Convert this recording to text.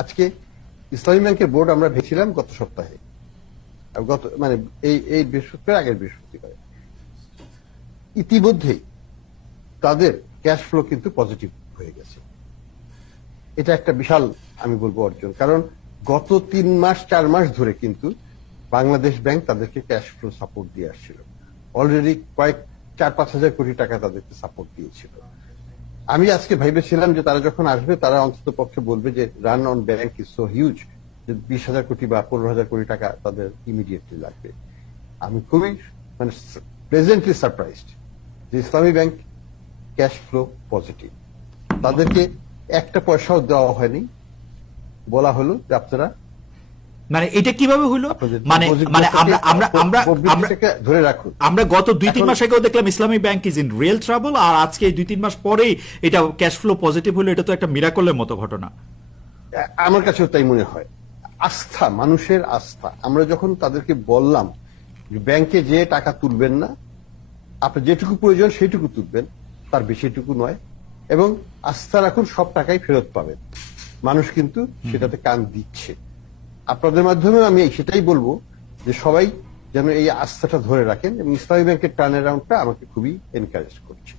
আজকে ইসলামী ব্যাংকের বোর্ড আমরা ভেবেছিলাম গত সপ্তাহে, মানে এই বৃহস্পতিবার, আগের বৃহস্পতিবার ইতিমধ্যেই তাদের ক্যাশ ফ্লো কিন্তু পজিটিভ হয়ে গেছে। এটা একটা বিশাল, আমি বলবো, অর্জন। কারণ গত 3-4 মাস ধরে কিন্তু বাংলাদেশ ব্যাংক তাদেরকে ক্যাশ ফ্লো সাপোর্ট দিয়ে আসছিল। অলরেডি কয়েক 4-5 হাজার কোটি টাকা তাদেরকে সাপোর্ট দিয়েছিল। আমি আজকে ভেবেছিলাম যে তারা যখন আসবে তারা অন্তত পক্ষে বলবে যে run on bank is so huge, যে 20,000 কোটি বা 15,000 কোটি টাকা তাদের ইমিডিয়েটলি লাগবে। আমি খুবই মানে প্লেজেন্টলি সারপ্রাইজড যে ইসলামী ব্যাংক ক্যাশ ফ্লো পজিটিভ। তাদেরকে একটা পয়সাও দেওয়া হয়নি, বলা হলো যে আপনারা মানে এটা কিভাবে হলো, মানে মানে আমরা আমরা আমরা আমরা ধরে রাখুন। আমরা গত 2-3 মাস আগেও দেখলাম Islami bank is in real trouble, আর আজকে 2-3 মাস পরেই এটা ক্যাশ ফ্লো পজিটিভ হলো। এটা তো একটা মিরাকলের মতো ঘটনা। আমার কাছেও তাই মনে হয়। আস্থা, মানুষের আস্থা। আমরা যখন তাদেরকে বললাম যে ব্যাংকে যে টাকা তুলবেন না, আপনার যেটুকু প্রয়োজন সেইটুকু তুলবেন, তার বেশিটুকু নয়, এবং আস্থা রাখুন সব টাকাই ফেরত পাবেন, মানুষ কিন্তু সেটাতে কান দিচ্ছে। আপনাদের মাধ্যমে আমি সেটাই বলবো যে সবাই যেন এই আস্থাটা ধরে রাখেন, এবং ইসলামী ব্যাংকের টার্ন অ্যারাউন্ডটা আমাকে খুবই এনকারেজ করছে।